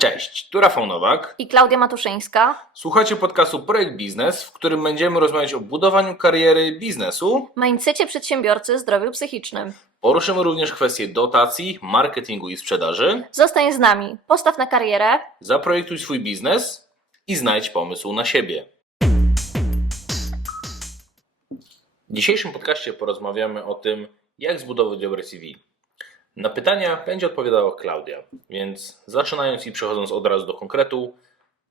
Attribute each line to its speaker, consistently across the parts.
Speaker 1: Cześć, tu Rafał Nowak.
Speaker 2: i Klaudia Matuszyńska.
Speaker 1: Słuchacie podcastu Projekt Biznes, w którym będziemy rozmawiać o budowaniu kariery biznesu.
Speaker 2: Mindsetie przedsiębiorcy, zdrowiu psychicznym.
Speaker 1: Poruszymy również kwestie dotacji, marketingu i sprzedaży.
Speaker 2: Zostań z nami, postaw na karierę.
Speaker 1: Zaprojektuj swój biznes i znajdź pomysł na siebie. W dzisiejszym podcaście porozmawiamy o tym, jak zbudować dobre CV. Na pytania będzie odpowiadała Klaudia, więc zaczynając i przechodząc od razu do konkretu,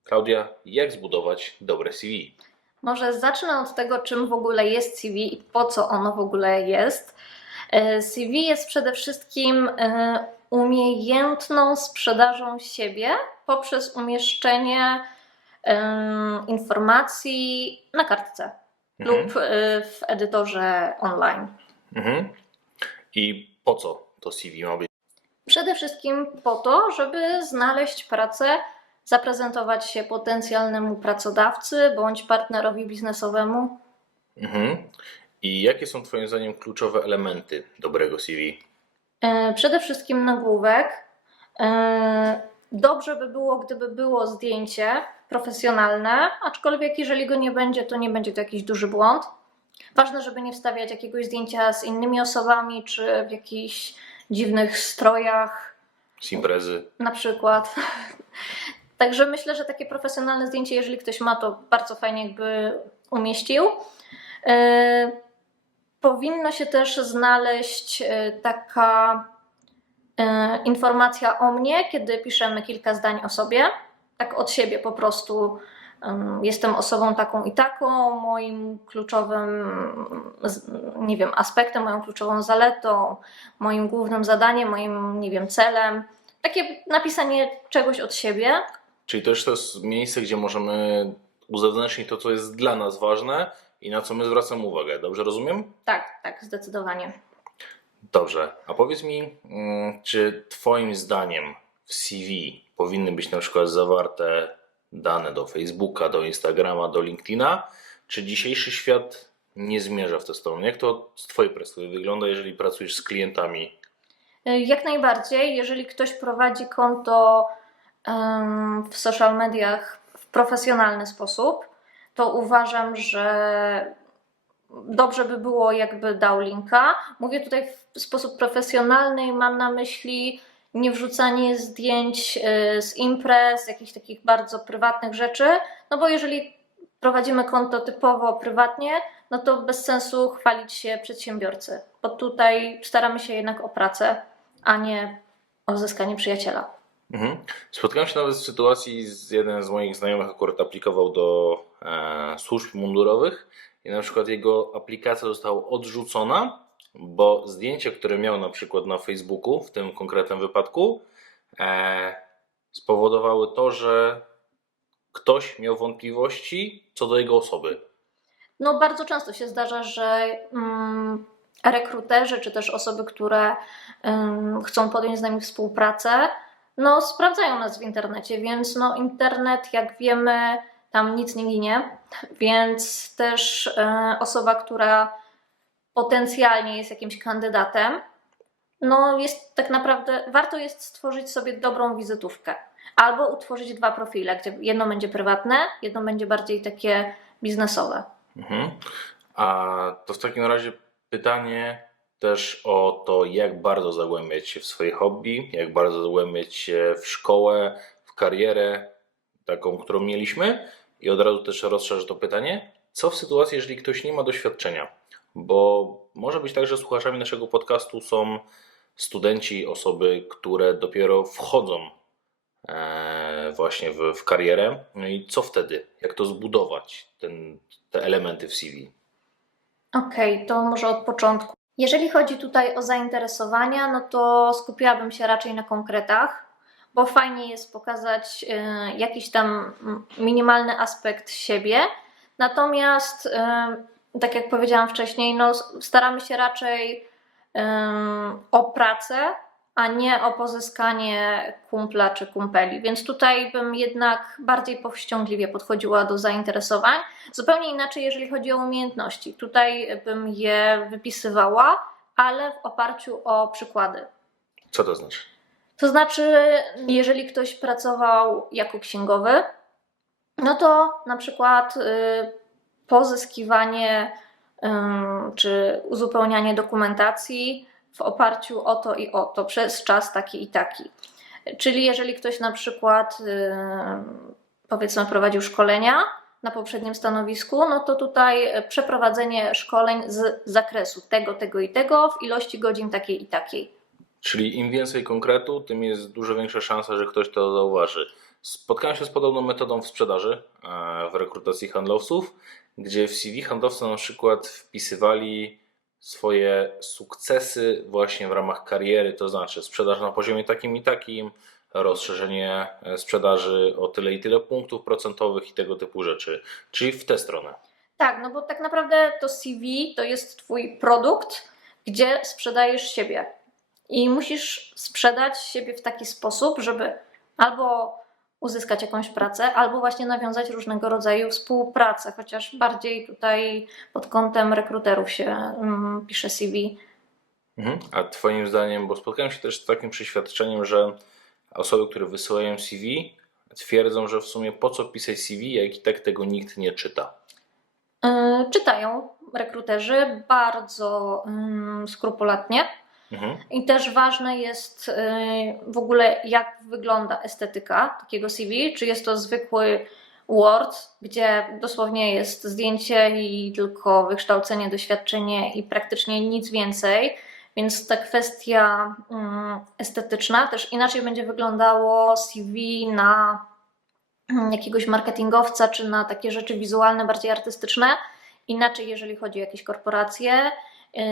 Speaker 1: Klaudia, jak zbudować dobre CV?
Speaker 2: Może zacznę od tego, czym w ogóle jest CV i po co ono w ogóle jest. E, CV jest przede wszystkim e, umiejętną sprzedażą siebie poprzez umieszczenie em, informacji na kartce
Speaker 1: Mhm.
Speaker 2: lub e, w edytorze online.
Speaker 1: Mhm. I po co to CV ma być?
Speaker 2: Przede wszystkim po to, żeby znaleźć pracę, zaprezentować się potencjalnemu pracodawcy bądź partnerowi biznesowemu.
Speaker 1: Mhm. I jakie są Twoim zdaniem kluczowe elementy dobrego CV?
Speaker 2: E, Przede wszystkim nagłówek. E, Dobrze by było, gdyby było zdjęcie profesjonalne, aczkolwiek jeżeli go nie będzie, to nie będzie to jakiś duży błąd. Ważne, żeby nie wstawiać jakiegoś zdjęcia z innymi osobami, czy w jakichś dziwnych strojach,
Speaker 1: Z imprezy?
Speaker 2: na przykład. Także myślę, że takie profesjonalne zdjęcie, jeżeli ktoś ma, to bardzo fajnie jakby umieścił. E, Powinno się też znaleźć e, taka e, informacja o mnie, kiedy piszemy kilka zdań o sobie. Tak od siebie po prostu. Em, Jestem osobą taką i taką, moim kluczowym, nie wiem, aspektem, moją kluczową zaletą, moim głównym zadaniem, moim, nie wiem, celem. Takie napisanie czegoś od siebie.
Speaker 1: Czyli to jest miejsce, gdzie możemy uzewnętrznić to, co jest dla nas ważne i na co my zwracamy uwagę. Dobrze rozumiem?
Speaker 2: Tak, tak, zdecydowanie.
Speaker 1: Dobrze. A powiedz mi, mm, czy Twoim zdaniem w CV powinny być na przykład zawarte dane do Facebooka, do Instagrama, do LinkedIna? Czy dzisiejszy świat nie zmierza w tę stronę? Jak to z Twojej perspektywy wygląda, jeżeli pracujesz z klientami?
Speaker 2: Y, Jak najbardziej, jeżeli ktoś prowadzi konto w social mediach w profesjonalny sposób, to uważam, że dobrze by było, jakby dał linka. Mówię tutaj w sposób profesjonalny i mam na myśli nie wrzucanie zdjęć y, z imprez, jakichś takich bardzo prywatnych rzeczy, no bo jeżeli prowadzimy konto typowo prywatnie, no to bez sensu chwalić się przedsiębiorcy, bo tutaj staramy się jednak o pracę, a nie o zyskanie przyjaciela.
Speaker 1: Mhm. Spotkałem się nawet z sytuacji, z jeden z moich znajomych akurat aplikował do e, służb mundurowych i na przykład jego aplikacja została odrzucona, bo zdjęcie, które miał na przykład na Facebooku w tym konkretnym wypadku, e, spowodowały to, że ktoś miał wątpliwości co do jego osoby.
Speaker 2: No, bardzo często się zdarza, że mm, rekruterzy, czy też osoby, które chcą podjąć z nami współpracę, no, sprawdzają nas w internecie, więc no, internet, jak wiemy, tam nic nie ginie, więc też e, osoba, która potencjalnie jest jakimś kandydatem, no jest tak naprawdę, warto jest stworzyć sobie dobrą wizytówkę. Albo utworzyć dwa profile, gdzie jedno będzie prywatne, jedno będzie bardziej takie biznesowe.
Speaker 1: Mhm. A to w takim razie pytanie też o to, jak bardzo zagłębiać się w swoje hobby, jak bardzo zagłębiać się w szkołę, w karierę, taką, którą mieliśmy. I od razu też rozszerzę to pytanie, co w sytuacji, jeżeli ktoś nie ma doświadczenia? Bo może być tak, że słuchaczami naszego podcastu są studenci, osoby, które dopiero wchodzą e, właśnie w, w karierę. No i co wtedy? Jak to zbudować, ten, te elementy w CV?
Speaker 2: Okej, to może od początku. Jeżeli chodzi tutaj o zainteresowania, no to skupiłabym się raczej na konkretach, bo fajnie jest pokazać y, jakiś tam minimalny aspekt siebie. Natomiast, tak jak powiedziałam wcześniej, no, staramy się raczej y, o pracę, a nie o pozyskanie kumpla czy kumpeli. Więc tutaj bym jednak bardziej powściągliwie podchodziła do zainteresowań. Zupełnie inaczej, jeżeli chodzi o umiejętności. Tutaj bym je wypisywała, ale w oparciu o przykłady.
Speaker 1: Co to znaczy?
Speaker 2: To znaczy, jeżeli ktoś pracował jako księgowy, no to na przykład y, pozyskiwanie czy uzupełnianie dokumentacji w oparciu o to i o to przez czas taki i taki. Czyli jeżeli ktoś na przykład powiedzmy prowadził szkolenia na poprzednim stanowisku, no to tutaj e, przeprowadzenie szkoleń z zakresu tego, tego i tego w ilości godzin takiej i takiej.
Speaker 1: Czyli im więcej konkretu, tym jest dużo większa szansa, że ktoś to zauważy. Spotkałem się z podobną metodą w sprzedaży, e, w rekrutacji handlowców, gdzie w CV handlowcy na przykład wpisywali swoje sukcesy właśnie w ramach kariery, to znaczy sprzedaż na poziomie takim i takim, rozszerzenie e, sprzedaży o tyle i tyle punktów procentowych i tego typu rzeczy. Czyli w tę stronę.
Speaker 2: Tak, no bo tak naprawdę to CV to jest Twój produkt, gdzie sprzedajesz siebie. I musisz sprzedać siebie w taki sposób, żeby albo uzyskać jakąś pracę, albo właśnie nawiązać różnego rodzaju współpracę, chociaż bardziej tutaj pod kątem rekruterów się mm, pisze CV.
Speaker 1: Mhm. A Twoim zdaniem, bo spotkałem się też z takim przeświadczeniem, że osoby, które wysyłają CV, twierdzą, że w sumie po co pisać CV, jak i tak tego nikt nie czyta.
Speaker 2: Yy, czytają rekruterzy bardzo ym, skrupulatnie.
Speaker 1: Mhm.
Speaker 2: I też ważne jest y, w ogóle, jak wygląda estetyka takiego CV. Czy jest to zwykły Word, gdzie dosłownie jest zdjęcie i tylko wykształcenie, doświadczenie i praktycznie nic więcej. Więc ta kwestia mm, estetyczna też inaczej będzie wyglądało CV na mm, jakiegoś marketingowca, czy na takie rzeczy wizualne, bardziej artystyczne. Inaczej, jeżeli chodzi o jakieś korporacje. Yy,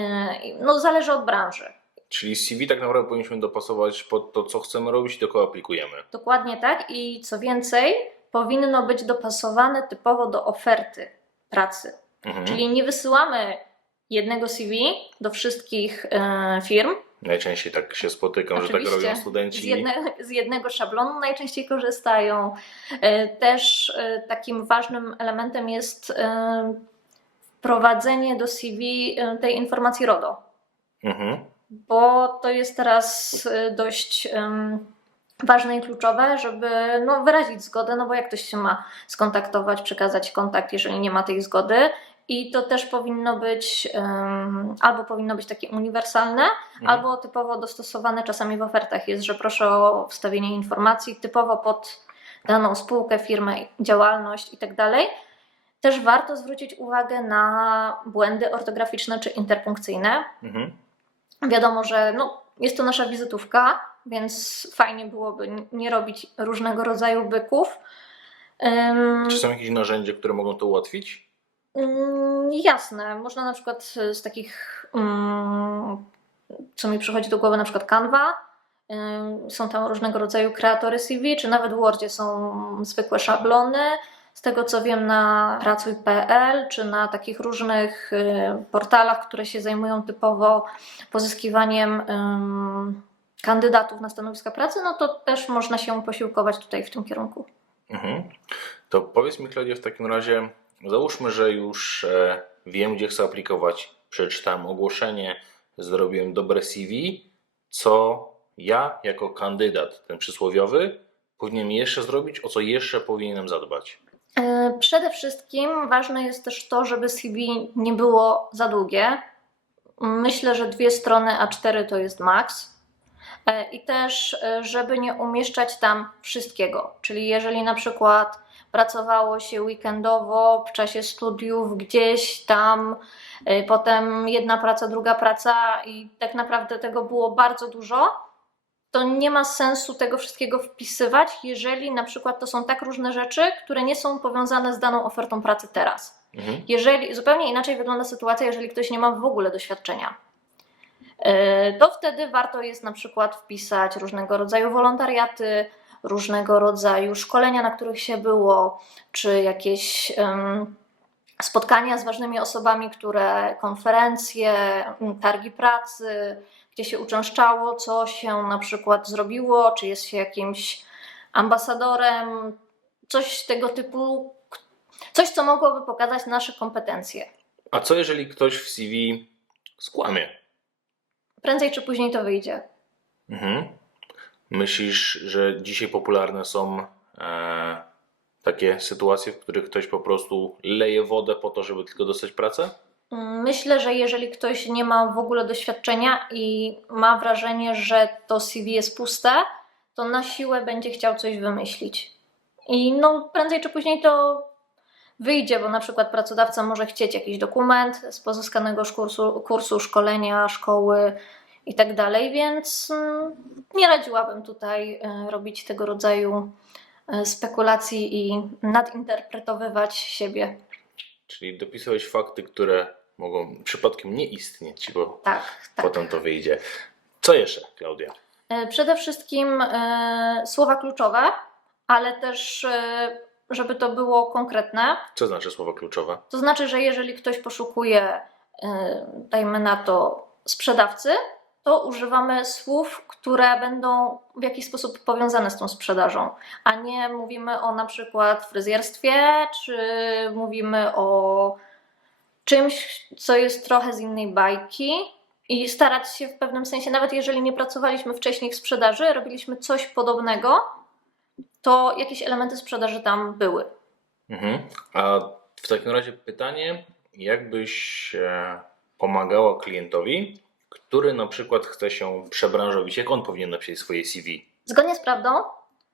Speaker 2: No, zależy od branży.
Speaker 1: Czyli CV tak naprawdę powinniśmy dopasować pod to, co chcemy robić i do kogo aplikujemy.
Speaker 2: Dokładnie tak i co więcej, powinno być dopasowane typowo do oferty pracy.
Speaker 1: Mhm.
Speaker 2: Czyli nie wysyłamy jednego CV do wszystkich e, firm.
Speaker 1: Najczęściej tak się spotykam, że tak
Speaker 2: Oczywiście.
Speaker 1: robią studenci.
Speaker 2: Z, jedne, z jednego szablonu najczęściej korzystają. E, Też e, takim ważnym elementem jest e, wprowadzenie do CV e, tej informacji RODO.
Speaker 1: Mhm.
Speaker 2: Bo to jest teraz y, dość ważne i kluczowe, żeby no, wyrazić zgodę, no bo jak ktoś się ma skontaktować, przekazać kontakt, jeżeli nie ma tej zgody. I to też powinno być, em, albo powinno być takie uniwersalne,
Speaker 1: Mhm.
Speaker 2: albo typowo dostosowane czasami w ofertach jest, że proszę o wstawienie informacji typowo pod daną spółkę, firmę, działalność itd. Też warto zwrócić uwagę na błędy ortograficzne czy interpunkcyjne,
Speaker 1: Mhm.
Speaker 2: Wiadomo, że no, jest to nasza wizytówka, więc fajnie byłoby nie robić różnego rodzaju byków.
Speaker 1: Czy są jakieś narzędzia, które mogą to ułatwić?
Speaker 2: ym, jasne, można na przykład z takich, ym, co mi przychodzi do głowy, na przykład Canva. Są tam różnego rodzaju kreatory CV, czy nawet w Wordzie są zwykłe szablony. Z tego co wiem, na pracuj.pl czy na takich różnych y, portalach, które się zajmują typowo pozyskiwaniem kandydatów na stanowiska pracy, no to też można się posiłkować tutaj w tym kierunku.
Speaker 1: Mhm. To powiedz mi, Klaudia, w takim razie, załóżmy, że już e, wiem, gdzie chcę aplikować, przeczytałem ogłoszenie, zrobiłem dobre CV, co ja jako kandydat, ten przysłowiowy, powinienem jeszcze zrobić, o co jeszcze powinienem zadbać?
Speaker 2: E, Przede wszystkim ważne jest też to, żeby CV nie było za długie. Myślę, że dwie strony A4 to jest maks. E, I też, e, żeby nie umieszczać tam wszystkiego. Czyli jeżeli na przykład pracowało się weekendowo w czasie studiów gdzieś tam, potem jedna praca, druga praca i tak naprawdę tego było bardzo dużo, to nie ma sensu tego wszystkiego wpisywać, jeżeli na przykład to są tak różne rzeczy, które nie są powiązane z daną ofertą pracy teraz.
Speaker 1: Mhm.
Speaker 2: Jeżeli zupełnie inaczej wygląda sytuacja, jeżeli ktoś nie ma w ogóle doświadczenia. Yy, To wtedy warto jest na przykład wpisać różnego rodzaju wolontariaty, różnego rodzaju szkolenia, na których się było, czy jakieś em, spotkania z ważnymi osobami, które konferencje, targi pracy, gdzie się uczęszczało, co się na przykład zrobiło, czy jest się jakimś ambasadorem, coś tego typu, coś, co mogłoby pokazać nasze kompetencje.
Speaker 1: A co jeżeli ktoś w CV skłamie?
Speaker 2: Prędzej czy później to wyjdzie.
Speaker 1: Mhm. Myślisz, że dzisiaj popularne są e, takie sytuacje, w których ktoś po prostu leje wodę po to, żeby tylko dostać pracę?
Speaker 2: Myślę, że jeżeli ktoś nie ma w ogóle doświadczenia i ma wrażenie, że to CV jest puste, to na siłę będzie chciał coś wymyślić. I no, prędzej czy później to wyjdzie, bo na przykład pracodawca może chcieć jakiś dokument z pozyskanego kursu, kursu szkolenia, szkoły i tak dalej, więc mm, nie radziłabym tutaj e, robić tego rodzaju e, spekulacji i nadinterpretowywać siebie.
Speaker 1: Czyli dopisałeś fakty, które mogą przypadkiem nie istnieć, bo
Speaker 2: Tak, tak.
Speaker 1: potem to wyjdzie. Co jeszcze, Klaudia?
Speaker 2: E, Przede wszystkim e, słowa kluczowe, ale też, e, żeby to było konkretne.
Speaker 1: Co znaczy słowa kluczowe?
Speaker 2: To znaczy, że jeżeli ktoś poszukuje, e, dajmy na to, sprzedawcy, to używamy słów, które będą w jakiś sposób powiązane z tą sprzedażą, a nie mówimy o na przykład fryzjerstwie, czy mówimy o czymś, co jest trochę z innej bajki. I starać się w pewnym sensie, nawet jeżeli nie pracowaliśmy wcześniej w sprzedaży, robiliśmy coś podobnego, to jakieś elementy sprzedaży tam były.
Speaker 1: Mhm. A w takim razie pytanie, jak byś e, pomagała klientowi, który na przykład chce się przebranżowić, jak on powinien napisać swoje CV?
Speaker 2: Zgodnie z prawdą,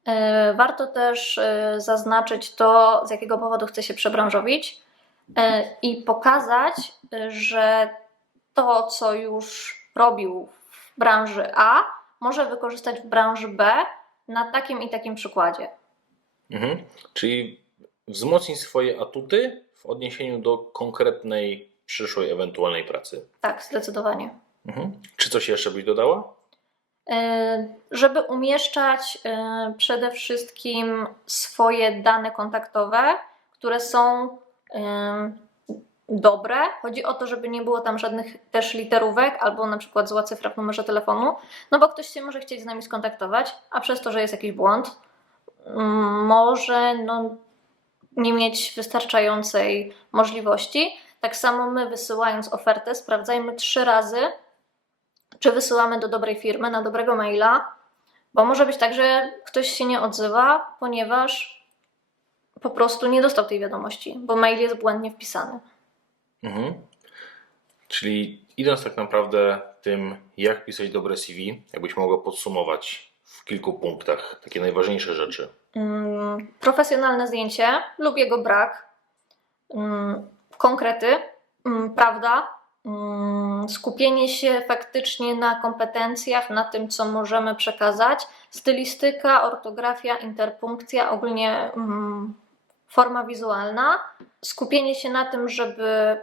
Speaker 2: e, warto też e, zaznaczyć to, z jakiego powodu chce się przebranżowić i pokazać, e, że to, co już robił w branży A, może wykorzystać w branży B na takim i takim przykładzie.
Speaker 1: Mhm. Czyli wzmocnić swoje atuty w odniesieniu do konkretnej przyszłej ewentualnej pracy.
Speaker 2: Tak, zdecydowanie.
Speaker 1: Mhm. Czy coś jeszcze byś dodała?
Speaker 2: E, Żeby umieszczać e, przede wszystkim swoje dane kontaktowe, które są dobre. Chodzi o to, żeby nie było tam żadnych też literówek albo na przykład zła cyfra w numerze telefonu, no bo ktoś się może chcieć z nami skontaktować, a przez to, że jest jakiś błąd, mm, może no, nie mieć wystarczającej możliwości. Tak samo my wysyłając ofertę, sprawdzajmy trzy razy, czy wysyłamy do dobrej firmy, na dobrego maila, bo może być tak, że ktoś się nie odzywa, ponieważ po prostu nie dostał tej wiadomości, bo mail jest błędnie wpisany.
Speaker 1: Mhm. Czyli idąc tak naprawdę tym, jak pisać dobre CV, jakbyś mogła podsumować w kilku punktach takie najważniejsze rzeczy.
Speaker 2: Mm, profesjonalne zdjęcie lub jego brak, mm, konkrety, mm, prawda, mm, skupienie się faktycznie na kompetencjach, na tym, co możemy przekazać, stylistyka, ortografia, interpunkcja, ogólnie mm, forma wizualna, skupienie się na tym, żeby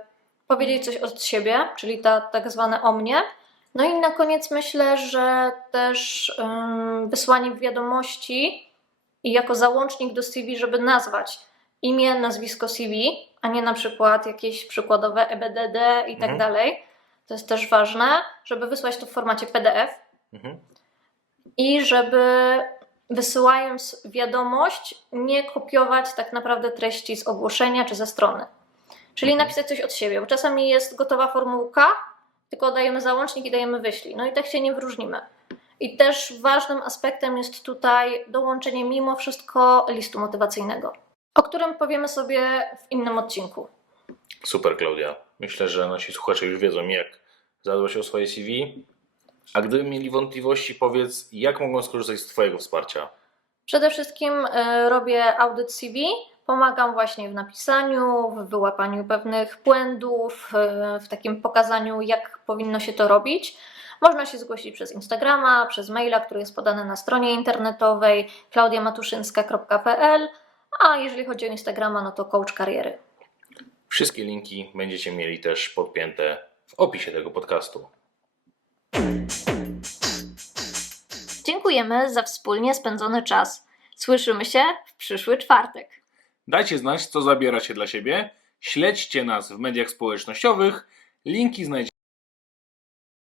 Speaker 2: powiedzieć coś od siebie, czyli ta tak zwane o mnie. No i na koniec myślę, że też ym, wysłanie wiadomości i jako załącznik do CV, żeby nazwać imię, nazwisko CV, a nie na przykład jakieś przykładowe EBDD i tak
Speaker 1: Mhm.
Speaker 2: dalej. To jest też ważne, żeby wysłać to w formacie PDF
Speaker 1: Mhm.
Speaker 2: i żeby wysyłając wiadomość, nie kopiować tak naprawdę treści z ogłoszenia czy ze strony. Czyli
Speaker 1: Mhm.
Speaker 2: napisać coś od siebie, bo czasami jest gotowa formułka, tylko dajemy załącznik i dajemy wyślij. No i tak się nie wyróżnimy. I też ważnym aspektem jest tutaj dołączenie mimo wszystko listu motywacyjnego, o którym powiemy sobie w innym odcinku.
Speaker 1: Super, Klaudia. Myślę, że nasi słuchacze już wiedzą, jak zadbać o swoje CV. A gdyby mieli wątpliwości, powiedz, jak mogą skorzystać z Twojego wsparcia?
Speaker 2: Przede wszystkim e, robię audyt CV, pomagam właśnie w napisaniu, w wyłapaniu pewnych błędów, e, w takim pokazaniu, jak powinno się to robić. Można się zgłosić przez Instagrama, przez maila, który jest podany na stronie internetowej klaudiamatuszyńska.pl, a jeżeli chodzi o Instagrama, no to coach kariery.
Speaker 1: Wszystkie linki będziecie mieli też podpięte w opisie tego podcastu.
Speaker 2: Dziękujemy za wspólnie spędzony czas. Słyszymy się w przyszły czwartek.
Speaker 1: Dajcie znać, co zabieracie dla siebie. Śledźcie nas w mediach społecznościowych. Linki znajdziecie